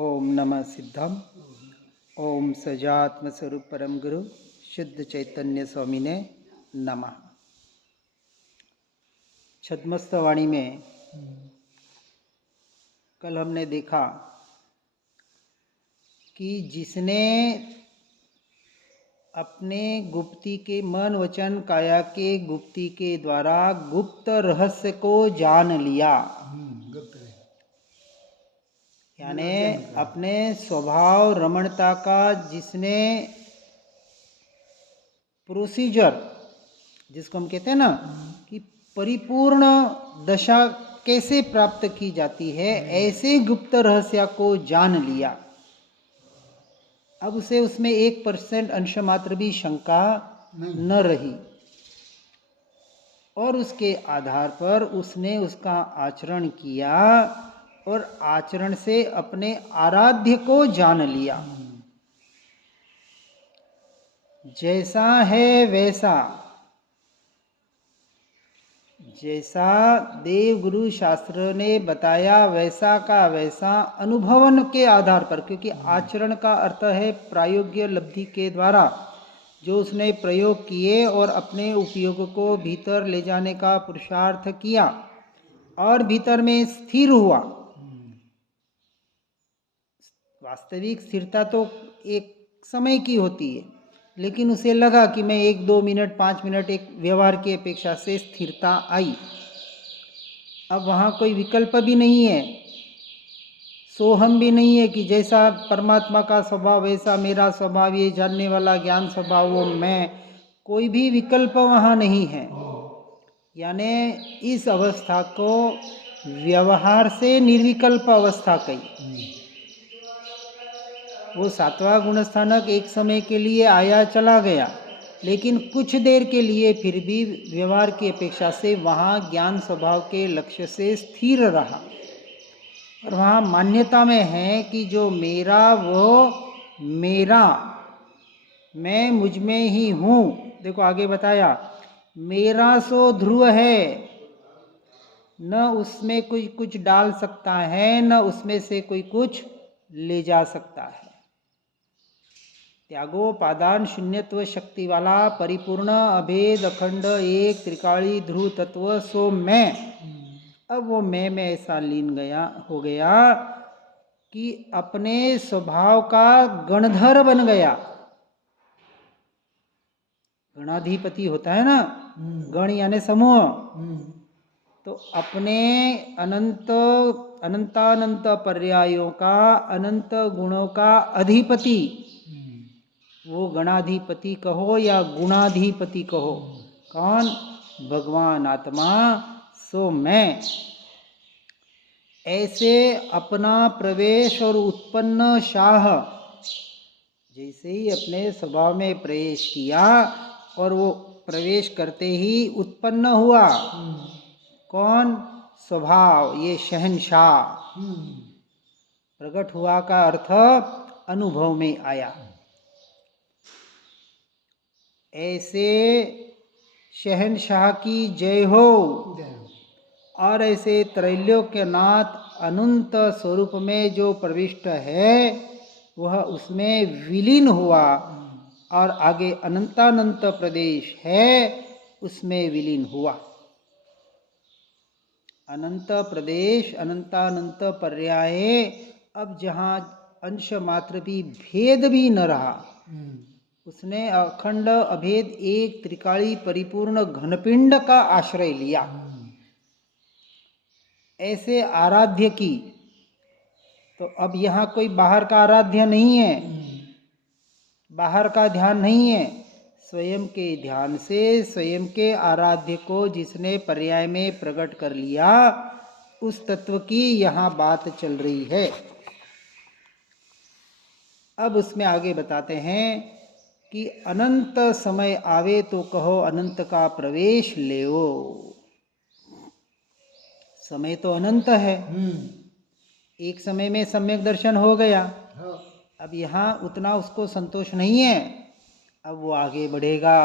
ओम नमः सिद्धम। ओम सजात्म स्वरूप परम गुरु शुद्ध चैतन्य स्वामी ने नमः। छद्मस्त वाणी में कल हमने देखा कि जिसने अपने गुप्ती के मन वचन काया के गुप्ती के द्वारा गुप्त रहस्य को जान लिया, यानी अपने स्वभाव रमणता का जिसने प्रोसीजर, जिसको हम कहते हैं ना कि परिपूर्ण दशा कैसे प्राप्त की जाती है, ऐसे गुप्त रहस्य को जान लिया। अब उसे उसमें 1% अंश मात्र भी शंका न रही और उसके आधार पर उसने उसका आचरण किया और आचरण से अपने आराध्य को जान लिया। जैसा है वैसा, जैसा देव गुरु शास्त्र ने बताया वैसा का वैसा अनुभवन के आधार पर, क्योंकि आचरण का अर्थ है प्रायोग्य लब्धि के द्वारा जो उसने प्रयोग किए और अपने उपयोग को भीतर ले जाने का पुरुषार्थ किया और भीतर में स्थिर हुआ। वास्तविक स्थिरता तो एक समय की होती है, लेकिन उसे लगा कि मैं 1-2 मिनट 5 मिनट एक व्यवहार की अपेक्षा से स्थिरता आई। अब वहाँ कोई विकल्प भी नहीं है, सोहम भी नहीं है कि जैसा परमात्मा का स्वभाव वैसा मेरा स्वभाव, ये जानने वाला ज्ञान स्वभाव वो मैं, कोई भी विकल्प वहाँ नहीं है। यानी इस अवस्था को व्यवहार से निर्विकल्प अवस्था कही। वो 7वां गुणस्थानक एक समय के लिए आया चला गया, लेकिन कुछ देर के लिए फिर भी व्यवहार की अपेक्षा से वहाँ ज्ञान स्वभाव के लक्ष्य से स्थिर रहा और वहाँ मान्यता में है कि जो मेरा वो मेरा, मैं मुझ में ही हूँ। देखो आगे बताया, मेरा सो ध्रुव है, न उसमें कोई कुछ डाल सकता है, न उसमें से कोई कुछ ले जा सकता है। त्यागोपादान शून्यत्व शक्ति वाला परिपूर्ण अभेद अखंड एक त्रिकाली ध्रुव तत्व सो मैं। अब वो मैं में ऐसा लीन हो गया कि अपने स्वभाव का गणधर बन गया। गणाधिपति होता है ना, गण यानी समूह, तो अपने अनंतानंत पर्यायों का, अनंत गुणों का अधिपति, वो गणाधिपति कहो या गुणाधिपति कहो, कौन? भगवान आत्मा सो मैं। ऐसे अपना प्रवेश और उत्पन्न शाह, जैसे ही अपने स्वभाव में प्रवेश किया और वो प्रवेश करते ही उत्पन्न हुआ, कौन? स्वभाव, ये शहंशाह। प्रकट हुआ का अर्थ अनुभव में आया। ऐसे शहंशाह की जय हो। और ऐसे त्रैलोक्यनाथ अनंत स्वरूप में जो प्रविष्ट है वह उसमें विलीन हुआ और आगे अनंतानंत प्रदेश है उसमें विलीन हुआ। अनंत प्रदेश, अनंतानंत पर्याय, अब जहाँ अंश मात्र भी भेद भी न रहा, उसने अखंड अभेद एक त्रिकाली परिपूर्ण घनपिंड का आश्रय लिया। ऐसे आराध्य की, तो अब यहाँ कोई बाहर का आराध्य नहीं है, बाहर का ध्यान नहीं है, स्वयं के ध्यान से स्वयं के आराध्य को जिसने पर्याय में प्रकट कर लिया, उस तत्व की यहाँ बात चल रही है। अब उसमें आगे बताते हैं कि अनंत समय आवे तो कहो अनंत का प्रवेश लेओ। समय तो अनंत है, एक समय में सम्यक दर्शन हो गया, अब यहाँ उतना उसको संतोष नहीं है, अब वो आगे बढ़ेगा।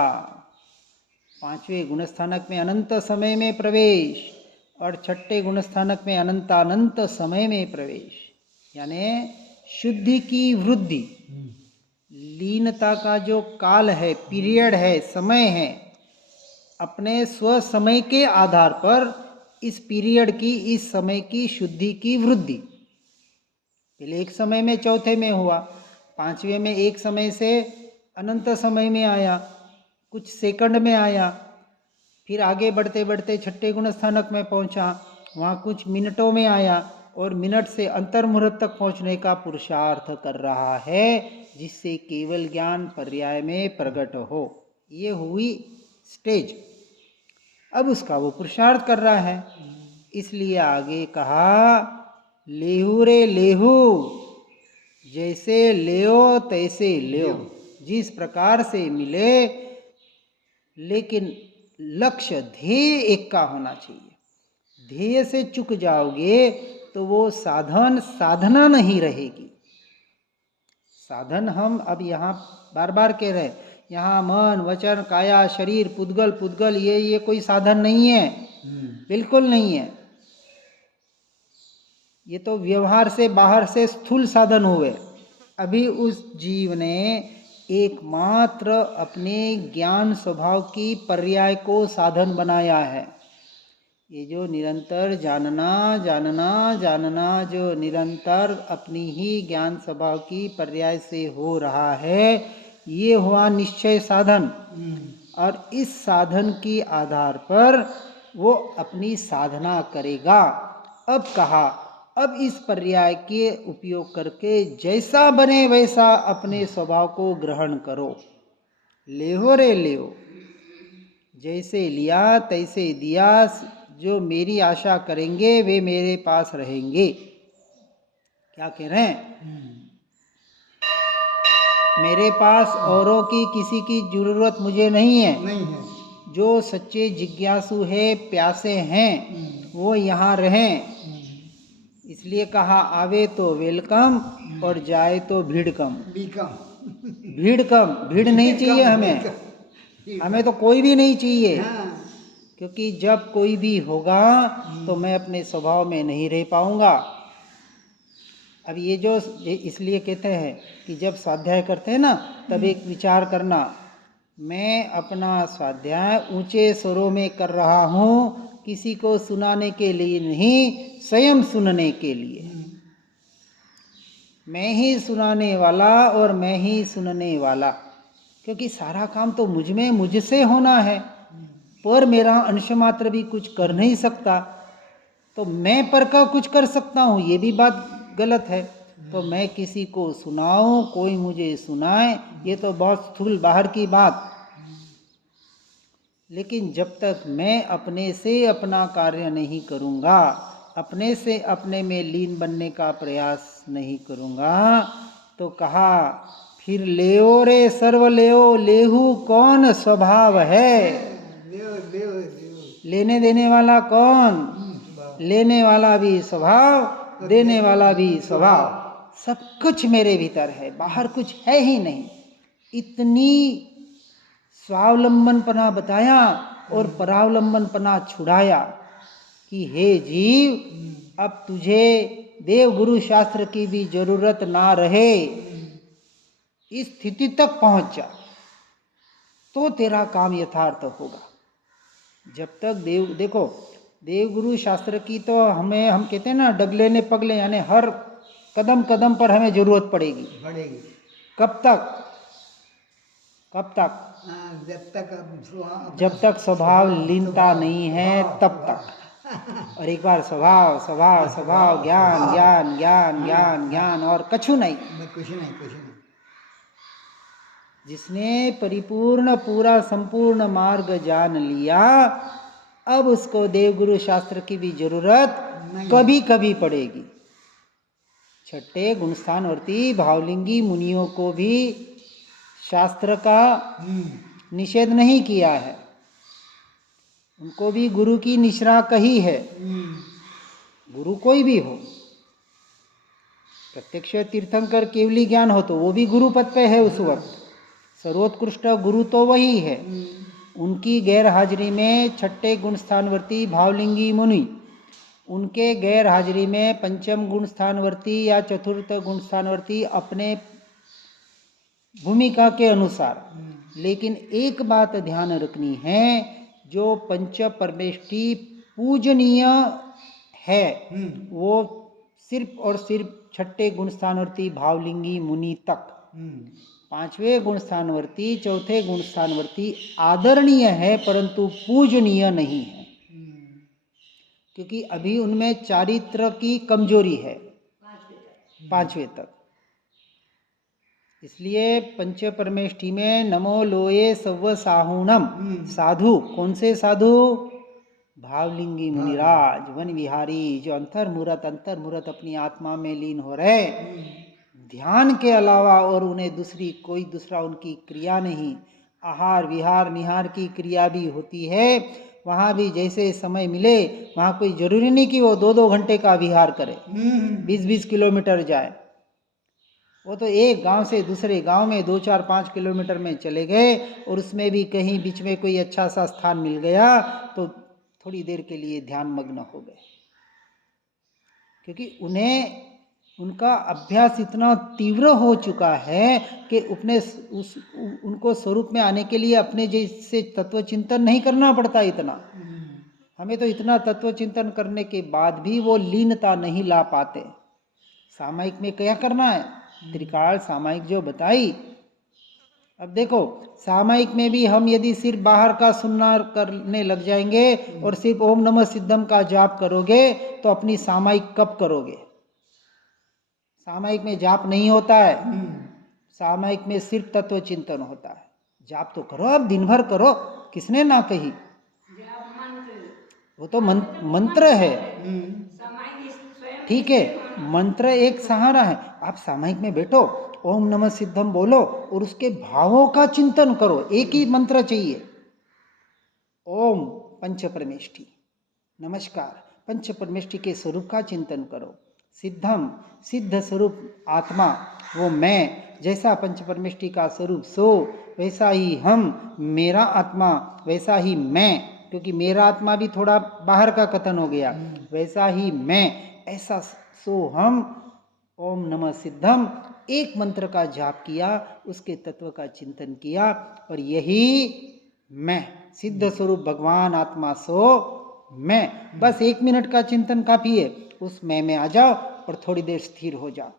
5वें गुणस्थानक में अनंत समय में प्रवेश और 6ठे गुणस्थानक में अनंतानंत समय में प्रवेश, यानी शुद्धि की वृद्धि, लीनता का जो काल है, पीरियड है, समय है, अपने स्व समय के आधार पर इस पीरियड की, इस समय की शुद्धि की वृद्धि। पहले एक समय में चौथे में हुआ, पांचवें में एक समय से अनंत समय में आया, कुछ सेकंड में आया, फिर आगे बढ़ते बढ़ते छठे गुण स्थानक में पहुंचा, वहाँ कुछ मिनटों में आया, और मिनट से अंतर्मुहूर्त तक पहुंचने का पुरुषार्थ कर रहा है, जिससे केवल ज्ञान पर्याय में प्रकट हो। ये हुई स्टेज। अब उसका वो पुरुषार्थ कर रहा है, इसलिए आगे कहा लेहू रे लेहू, जैसे लेओ तैसे लेओ, जिस प्रकार से मिले, लेकिन लक्ष्य ध्येय एक का होना चाहिए। ध्येय से चूक जाओगे तो वो साधन साधना नहीं रहेगी। साधन हम अब यहाँ बार बार कह रहे हैं, यहाँ मन वचन काया शरीर पुद्गल पुद्गल ये कोई साधन नहीं है, बिल्कुल नहीं है। ये तो व्यवहार से बाहर से स्थूल साधन हुए। अभी उस जीव ने एकमात्र अपने ज्ञान स्वभाव की पर्याय को साधन बनाया है। ये जो निरंतर जानना जानना जानना जो निरंतर अपनी ही ज्ञान स्वभाव की पर्याय से हो रहा है, ये हुआ निश्चय साधन। और इस साधन की आधार पर वो अपनी साधना करेगा। अब कहा, अब इस पर्याय के उपयोग करके जैसा बने वैसा अपने स्वभाव को ग्रहण करो। लेहो रे लेहो, जैसे लिया तैसे दिया, जो मेरी आशा करेंगे वे मेरे पास रहेंगे। क्या कह रहे हैं? मेरे पास औरों की किसी की जरूरत मुझे नहीं है। जो सच्चे जिज्ञासु है, प्यासे हैं, वो यहाँ रहें। इसलिए कहा आवे तो वेलकम और जाए तो भीड़ कम। भीड़ कम, भीड़ नहीं चाहिए हमें तो कोई भी नहीं चाहिए। क्योंकि जब कोई भी होगा तो मैं अपने स्वभाव में नहीं रह पाऊंगा। अब ये जो इसलिए कहते हैं कि जब स्वाध्याय करते हैं ना, तब एक विचार करना, मैं अपना स्वाध्याय ऊंचे स्वरों में कर रहा हूँ, किसी को सुनाने के लिए नहीं, स्वयं सुनने के लिए। मैं ही सुनाने वाला और मैं ही सुनने वाला, क्योंकि सारा काम तो मुझ में मुझसे होना है, पर मेरा अंश मात्र भी कुछ कर नहीं सकता। तो मैं पर का कुछ कर सकता हूँ, ये भी बात गलत है। तो मैं किसी को सुनाऊं, कोई मुझे सुनाए, ये तो बहुत स्थूल बाहर की बात। लेकिन जब तक मैं अपने से अपना कार्य नहीं करूँगा, अपने से अपने में लीन बनने का प्रयास नहीं करूँगा, तो कहा फिर लेओ रे सर्व लेओ, लेहू कौन स्वभाव है। लेने देने वाला कौन? लेने वाला भी स्वभाव, देने वाला भी स्वभाव, सब कुछ मेरे भीतर है, बाहर कुछ है ही नहीं। इतनी स्वावलंबनपना बताया और परावलंबनपना छुड़ाया कि हे जीव, अब तुझे देव गुरु शास्त्र की भी जरूरत ना रहे। इस स्थिति तक पहुंच जा तो तेरा काम यथार्थ होगा। जब तक देखो देव गुरु शास्त्र की तो हम कहते हैं ना, डगले ने पगले, यानी हर कदम कदम पर हमें जरूरत पड़ेगी। कब तक? जब तक स्वभाव लीनता नहीं है तब तक। और एक बार स्वभाव स्वभाव स्वभाव, ज्ञान ज्ञान ज्ञान ज्ञान ज्ञान, और कछु नहीं। जिसने परिपूर्ण पूरा संपूर्ण मार्ग जान लिया, अब उसको देवगुरु शास्त्र की भी जरूरत कभी कभी पड़ेगी। छठे गुणस्थानवर्ती भावलिंगी मुनियों को भी शास्त्र का निषेध नहीं किया है, उनको भी गुरु की निश्रा कही है। गुरु कोई भी हो, प्रत्यक्ष तीर्थंकर केवली ज्ञान हो तो वो भी गुरु पद पे है उस वक्त। सर्वोत्कृष्ट गुरु तो वही है। उनकी गैर हाजिरी में छठे गुणस्थानवर्ती भावलिंगी मुनि उनके गैर हाजिरी में पंचम गुण स्थानवर्ती या चतुर्थ गुण स्थानवर्ती अपने भूमिका के अनुसार, लेकिन एक बात ध्यान रखनी है, जो पंच परमेष्ठी पूजनीय है वो सिर्फ और सिर्फ छठे गुण स्थानवर्ती भावलिंगी मुनि तक, पांचवें गुण स्थानवर्ती चौथे गुण स्थानवर्ती आदरणीय है परंतु पूजनीय नहीं है, क्योंकि अभी उनमें चारित्र की कमजोरी है पांचवें तक। इसलिए पंच परमेष्ठी में नमो लोये सव्व साहुणम, साधु कौन से साधु? भावलिंगी मुनिराज वन विहारी, जो अंतर्मुरत अपनी आत्मा में लीन हो रहे, ध्यान के अलावा और उन्हें कोई दूसरा उनकी क्रिया नहीं। आहार विहार निहार की क्रिया भी होती है, वहाँ भी जैसे समय मिले, वहाँ कोई जरूरी नहीं कि वो 2-2 घंटे का विहार करे, 20-20 किलोमीटर जाए। वो तो एक गांव से दूसरे गांव में 2-4-5 किलोमीटर में चले गए, और उसमें भी कहीं बीच में कोई अच्छा सा स्थान मिल गया तो थोड़ी देर के लिए ध्यान मग्न हो गए, क्योंकि उनका अभ्यास इतना तीव्र हो चुका है कि उनको स्वरूप में आने के लिए अपने जैसे तत्व चिंतन नहीं करना पड़ता इतना। हमें तो इतना तत्व चिंतन करने के बाद भी वो लीनता नहीं ला पाते। सामायिक में क्या करना है? त्रिकाल सामायिक जो बताई। अब देखो, सामायिक में भी हम यदि सिर्फ बाहर का सुनना करने लग जाएंगे और सिर्फ ओम नमः सिद्धम का जाप करोगे तो अपनी सामायिक कब करोगे? सामायिक में जाप नहीं होता है, सामायिक में सिर्फ तत्व चिंतन होता है। जाप तो करो, अब दिन भर करो, किसने ना कही, वो तो मंत्र है, ठीक है, मंत्र एक सहारा है। आप सामायिक में बैठो, ओम नमः सिद्धम बोलो और उसके भावों का चिंतन करो। एक ही मंत्र चाहिए, ओम पंच परमेष्ठी, नमस्कार, पंच परमेष्ठी के स्वरूप का चिंतन करो। सिद्धम, सिद्ध स्वरूप आत्मा, वो मैं, जैसा पंच परमेष्ठी का स्वरूप सो वैसा ही हम, मेरा आत्मा वैसा ही मैं, क्योंकि मेरा आत्मा भी थोड़ा बाहर का कथन हो गया, वैसा ही मैं, ऐसा सो हम, ओम नमः सिद्धम, एक मंत्र का जाप किया, उसके तत्व का चिंतन किया, और यही मैं, सिद्ध स्वरूप भगवान आत्मा सो मैं। बस 1 मिनट का चिंतन काफी है, उस मैं में आ जाओ और थोड़ी देर स्थिर हो जाओ।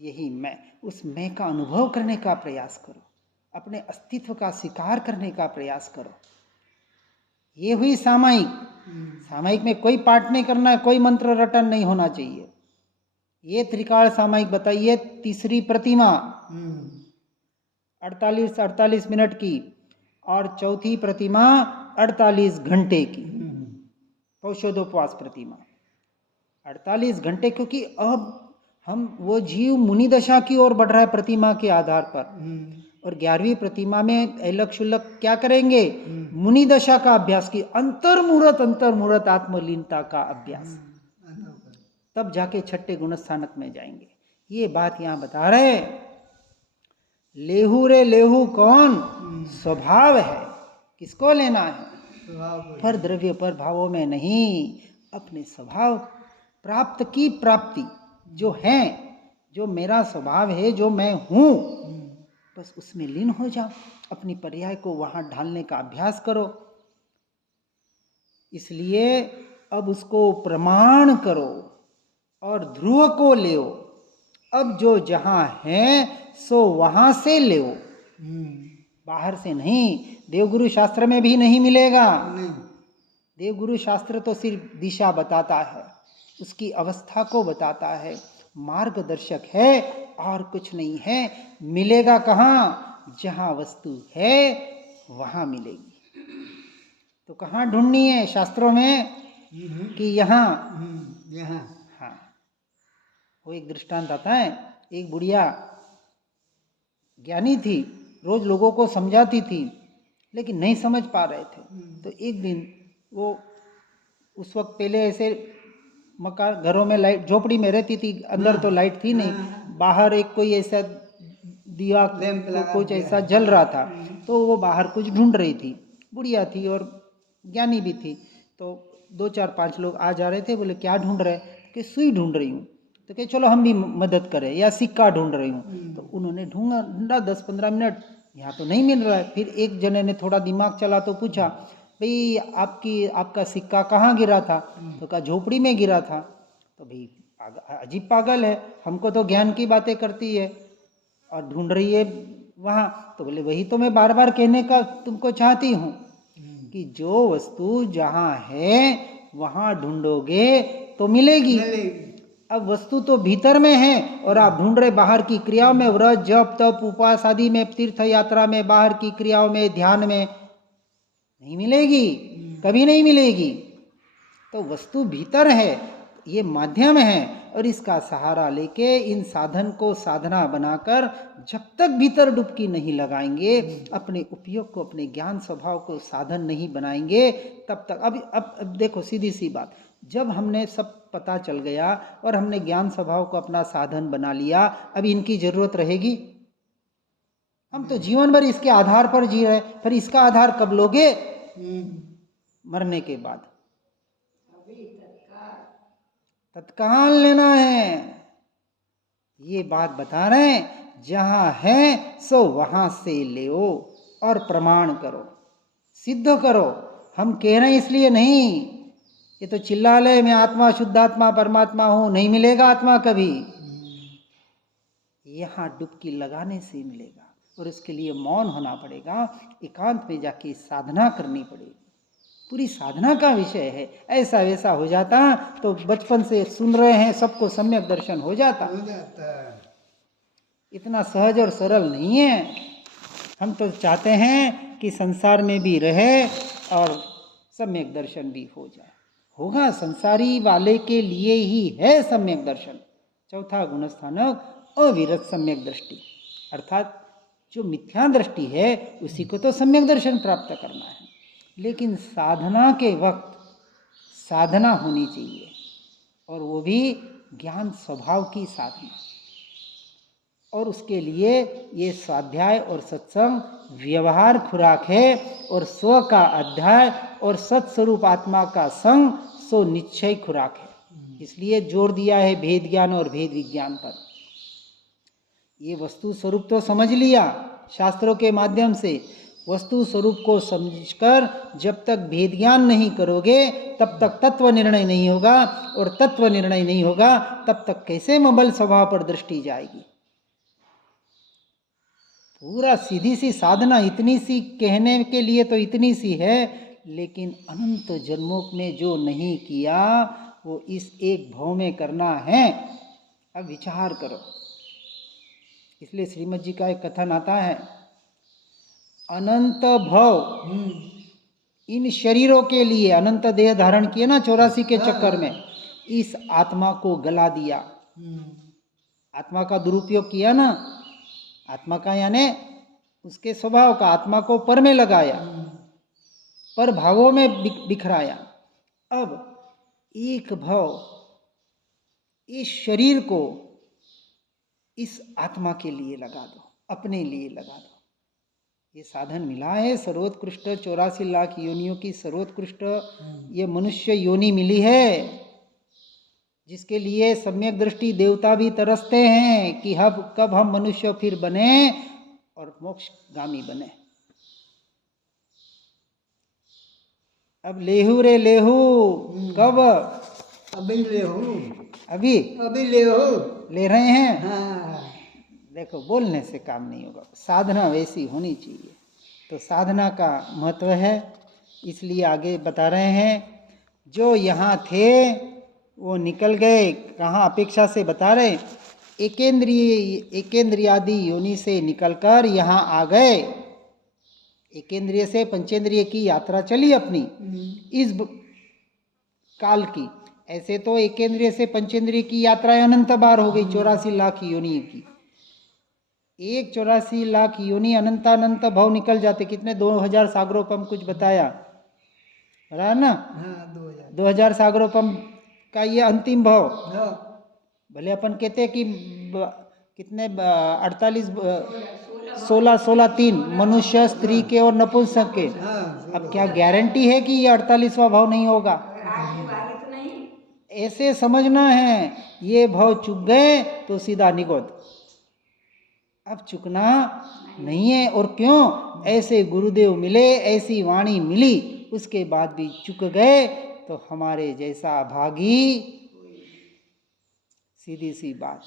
यही मैं, उस मैं का अनुभव करने का प्रयास करो, अपने अस्तित्व का स्वीकार करने का प्रयास करो। ये हुई सामायिक। सामायिक में कोई पाठ नहीं करना है, कोई मंत्र रटन नहीं होना चाहिए। ये त्रिकाल सामायिक बताइए, तीसरी प्रतिमा 48 मिनट की, और चौथी प्रतिमा 48 घंटे की, पौषोदोपवास प्रतिमा 48 घंटे, क्योंकि अब हम वो जीव मुनि दशा की ओर बढ़ रहा है प्रतिमा के आधार पर, और 11वीं प्रतिमा में ऐलक शुल्लक क्या करेंगे? मुनि दशा का अभ्यास की, अंतर्मुरत आत्मलीनता का अभ्यास, तब जाके छठे गुणस्थानक में जाएंगे। ये बात यहाँ बता रहे। लेहू रे लेहू कौन? स्वभाव है। किसको लेना है? पर द्रव्य पर भावों में नहीं, अपने स्वभाव प्राप्त की प्राप्ति जो है, जो मेरा स्वभाव है, जो मैं हूँ, बस उसमें लीन हो जाओ, अपनी पर्याय को वहाँ ढालने का अभ्यास करो। इसलिए अब उसको प्रमाण करो और ध्रुव को ले, अब जो जहाँ है सो वहाँ से ले, बाहर से नहीं। देवगुरु शास्त्र में भी नहीं मिलेगा। देवगुरु शास्त्र तो सिर्फ दिशा बताता है, उसकी अवस्था को बताता है, मार्गदर्शक है और कुछ नहीं है। मिलेगा कहाँ? जहाँ वस्तु है वहाँ मिलेगी। तो कहाँ ढूंढनी है शास्त्रों में? कि यहाँ। हाँ, वो एक दृष्टांत आता है। एक बुढ़िया ज्ञानी थी, रोज लोगों को समझाती थी, लेकिन नहीं समझ पा रहे थे। तो एक दिन वो, उस वक्त पहले ऐसे मकान घरों में लाइट, झोपड़ी में रहती थी, अंदर तो लाइट थी नहीं, बाहर एक कोई ऐसा दिया कुछ ऐसा जल रहा था, तो वो बाहर कुछ ढूंढ रही थी। बुढ़िया थी और ज्ञानी भी थी, तो 2 4 5 लोग आ जा रहे थे, बोले क्या ढूंढ रहे? कि सुई ढूंढ रही हूँ। तो कहे चलो हम भी मदद करें, या सिक्का ढूंढ रही हूँ। तो उन्होंने ढूंढा 10-15 मिनट, यहाँ तो नहीं मिल रहा है। फिर एक जने ने थोड़ा दिमाग चला तो पूछा, भाई आपका सिक्का कहाँ गिरा था? तो कहा झोपड़ी में गिरा था। तो भाई अजीब पागल है, हमको तो ज्ञान की बातें करती है और ढूंढ रही है वहाँ। तो बोले वही तो मैं बार बार कहने का तुमको चाहती हूँ कि जो वस्तु जहाँ है वहाँ ढूंढोगे तो मिलेगी। अब वस्तु तो भीतर में है और आप ढूंढ रहे बाहर की क्रियाओं में, व्रत जप तप उपवास आदि में, तीर्थ यात्रा में, बाहर की क्रियाओं में, ध्यान में। नहीं मिलेगी, कभी नहीं मिलेगी। तो वस्तु भीतर है, ये माध्यम है, और इसका सहारा लेके इन साधन को साधना बनाकर जब तक भीतर डुबकी नहीं लगाएंगे, अपने उपयोग को, अपने ज्ञान स्वभाव को साधन नहीं बनाएंगे, तब तक अब देखो सीधी सी बात, जब हमने सब पता चल गया और हमने ज्ञान स्वभाव को अपना साधन बना लिया, अब इनकी जरूरत रहेगी? हम तो जीवन भर इसके आधार पर जी रहे, फिर इसका आधार कब लोगे? मरने के बाद। तत्काल लेना है, ये बात बता रहे हैं। जहां है सो वहां से ले और प्रमाण करो, सिद्ध करो। हम कह रहे हैं इसलिए नहीं, ये तो चिल्ला ले मैं आत्मा शुद्धात्मा परमात्मा हूं, नहीं मिलेगा आत्मा कभी। यहाँ डुबकी लगाने से मिलेगा, और उसके लिए मौन होना पड़ेगा, एकांत में जाके साधना करनी पड़ेगी। पूरी साधना का विषय है। ऐसा वैसा हो जाता तो बचपन से सुन रहे हैं सबको सम्यक दर्शन हो जाता। इतना सहज और सरल नहीं है। हम तो चाहते हैं कि संसार में भी रहे और सम्यक दर्शन भी हो जाए। होगा, संसारी वाले के लिए ही है सम्यक दर्शन। चौथा गुणस्थानक अविरत सम्यक दृष्टि, अर्थात जो मिथ्या दृष्टि है उसी को तो सम्यक दर्शन प्राप्त करना है। लेकिन साधना के वक्त साधना होनी चाहिए, और वो भी ज्ञान स्वभाव की साधना। और उसके लिए ये स्वाध्याय और सत्संग व्यवहार खुराक है, और स्व का अध्याय और सत्स्वरूप आत्मा का संग सो निश्चय खुराक है। इसलिए जोर दिया है भेद ज्ञान और भेद विज्ञान पर। ये वस्तु स्वरूप तो समझ लिया शास्त्रों के माध्यम से, वस्तु स्वरूप को समझकर जब तक भेद ज्ञान नहीं करोगे तब तक तत्व निर्णय नहीं होगा, और तत्व निर्णय नहीं होगा तब तक कैसे मबल स्वभाव पर दृष्टि जाएगी। पूरा सीधी सी साधना, इतनी सी कहने के लिए तो इतनी सी है, लेकिन अनंत जन्मों में जो नहीं किया वो इस एक भाव में करना है। अब विचार करो। इसलिए श्रीमद जी का एक कथन आता है, अनंत भव इन शरीरों के लिए, अनंत देह धारण किए ना 84 के चक्कर में, इस आत्मा को गला दिया। आत्मा का दुरुपयोग किया ना, आत्मा का यानी उसके स्वभाव का, आत्मा को पर में लगाया, पर भावों में बिखराया। अब एक भाव इस शरीर को इस आत्मा के लिए लगा दो, अपने लिए लगा दो। ये साधन मिला है सर्वोत्कृष्ट, 84 लाख योनियों की सर्वोत्कृष्ट ये मनुष्य योनि मिली है, जिसके लिए सम्यक दृष्टि देवता भी तरसते हैं कि कब हम मनुष्य फिर बने और मोक्षगामी बने। अब लेहू रे लेहू, कब? अभी लेहू, अभी लेहू ले रहे हैं। हाँ। देखो, बोलने से काम नहीं होगा, साधना वैसी होनी चाहिए। तो साधना का महत्व है, इसलिए आगे बता रहे हैं। जो यहाँ थे वो निकल गए, कहाँ अपेक्षा से बता रहे, एकेंद्रियादि योनि से निकलकर यहाँ आ गए। एकेंद्रिय से पंचेंद्रिय की यात्रा चली अपनी इस काल की। ऐसे तो एकेंद्रिय से पंचेंद्रिय की यात्रा अनंत बार हो गई, 84 लाख योनि की। एक 84 लाख योनि अनंत भाव निकल जाते। कितने? 2000 सागरोपम कुछ बताया रहा ना। हाँ, 2000 सागरोपम का ये अंतिम भाव। हाँ। भले अपन कहते हैं कि कितने 48 16 3 मनुष्य, स्त्री के और नपुंसक के। हाँ, अब क्या गारंटी है कि ये 48वां भाव नहीं होगा? ऐसे समझना है, ये भाव चुक गए तो सीधा निगोद, अब चुकना नहीं है। और क्यों? ऐसे गुरुदेव मिले, ऐसी वाणी मिली, उसके बाद भी चुक गए तो हमारे जैसा भागी, सीधी सी बात।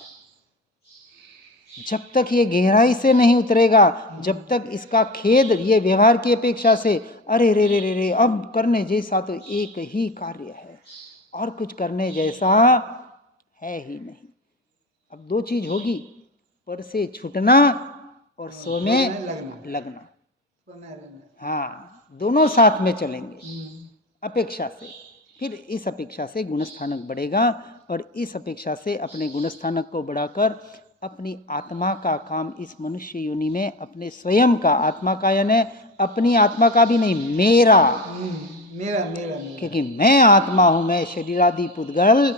जब तक ये गहराई से नहीं उतरेगा, जब तक इसका खेद ये व्यवहार की अपेक्षा से, अरे रे रे रे रे, अब करने जैसा तो एक ही कार्य है और कुछ करने जैसा है ही नहीं। अब दो चीज होगी, पर से छूटना और सो में लगना। हाँ, दोनों साथ में चलेंगे अपेक्षा से। फिर इस अपेक्षा से गुणस्थानक बढ़ेगा और इस अपेक्षा से अपने गुणस्थानक को बढ़ाकर अपनी आत्मा का काम इस मनुष्य योनि में, अपने स्वयं का, आत्मा का यानी अपनी आत्मा का भी नहीं, मेरा, मेरा मेरा क्योंकि मैं आत्मा हूं, मैं शरीरादि पुद्गल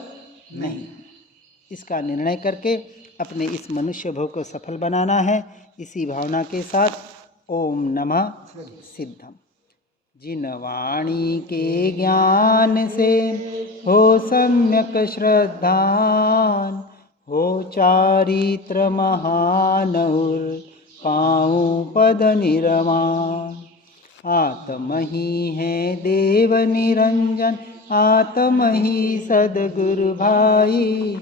नहीं। इसका निर्णय करके अपने इस मनुष्य भव को सफल बनाना है। इसी भावना के साथ ओम नमः सिद्धम। जिन वाणी के ज्ञान से हो सम्यक श्रद्धान, हो चारित्र महानहुर पाऊं पद निरमान। आत्म ही है देव निरंजन, आत्म ही सदगुरु भाई,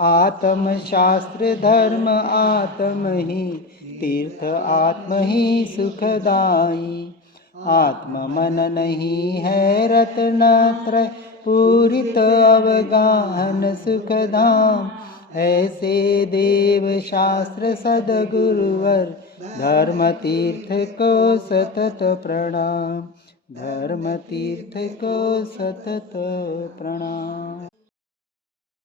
आत्म शास्त्र धर्म आत्म ही तीर्थ, आत्म ही सुखदाई। आत्म मन नहीं है रत्नत्रय, पूरित अवगाहन सुखधाम। ऐसे देव शास्त्र सदगुरुवर, धर्म तीर्थ को सतत प्रणाम, धर्म तीर्थ को सतत प्रणाम।